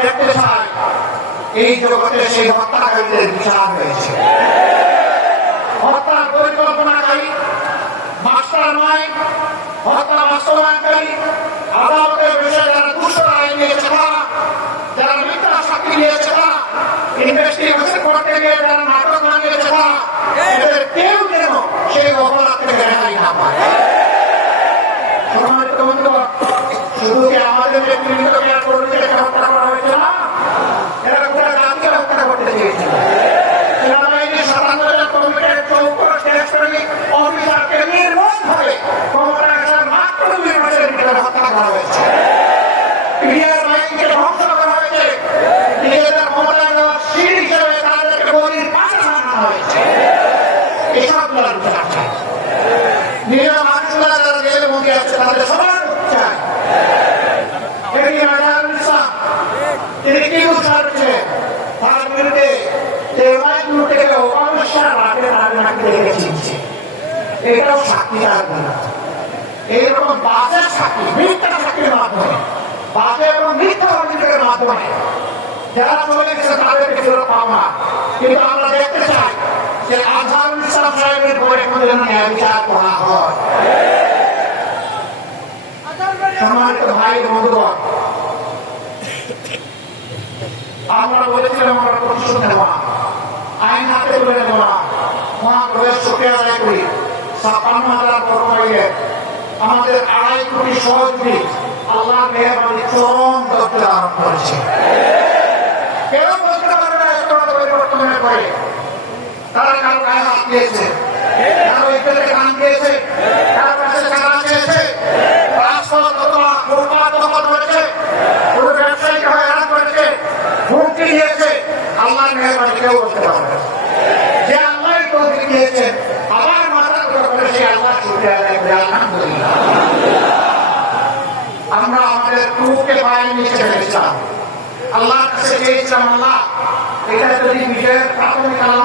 দেখতে চাই। এই জগতে সেই হত্যাকারীদের বিচার হয়েছে। হত্যার পরিকল্পনাকারী মাস্টার মাইন্ড হত্যা বাস্তবায়নকারী, আদালতের বিষয়ে যারা দুষ্ট রায় নিয়েছে যারা মিথ্যা সাক্ষী তারা ইনভেস্টিগেশন করতে গিয়ে যারা নাটক বানিয়েছে এদের কেউ যেন সেই অপরাধ থেকে রেহাই না পায়। শুধু কি আমাদের ব্যক্তিগত জ্ঞান কর্মীদেরকে হত্যা ভিতরে হত্যা করা হয়েছে। পিডিআর বাহিনীকে ধ্বংস করা হয়েছে। নিজেদের ক্ষমতায় নেওয়ার সিঁড়ি হিসেবে তাদেরকে গদির পাশে সাজানো হয়েছে। এসব বলার তার তার নাকি লেগে চিনছে এটাও সাক্ষী তার এইরকম বাজে সাক্ষী মিথ্যা সাক্ষীর মাধ্যমে। বাজে এবং মিথ্যা অভিযোগের মাধ্যমে যারা চলে গেছে তাদেরকে ফেরত পাওয়া কিন্তু আমরা দেখতে চাই যে আজহারুল ইসলাম সাহেবের পরে এখন যেন ন্যায় বিচার করা হয়। সম্মানিত ভাই বন্ধুগণ আমরা বলেছিলাম আমরা প্রতিশোধ নেওয়া আইন হাতে তুলে নেওয়া মহাপ্রদেশ শুক্রিয়া আদায় করি। ছাপ্পান্ন হাজার কর্মীকে আমাদের আড়াই কোটি সহযোগী আল্লাহ মেহরবানি চরম করতে আরম্ভ করেছে। কেউ বলতে পারবে না এত পরিবর্তনের পরে? তারা কারও গায়ে হাত দিয়েছে, কারও ইত্যাদি কান দিয়েছে কারও কাছে চাঁদা চেয়েছে রাজপথ অথবা ফুটপাত দখল করেছে কোনো ব্যবসায়ীকে হয়রান করেছে হুমকি দিয়েছে আল্লাহর মেহরবানি কেউ বলতে পারবে না। যে আল্লাহ তৌফিক দিয়েছেন আবার মাথা কথা করে সেই আল্লাহ শুক্রিয়া আদায় করে আলহামদুলিল্লাহ আমরা আমাদের প্রভুকে পায়ে নিচে ফেলেছিলাম আল্লাহর কাছে চেয়েছিলাম আল্লাহ এটা যদি বিজয়ের প্রাথমিক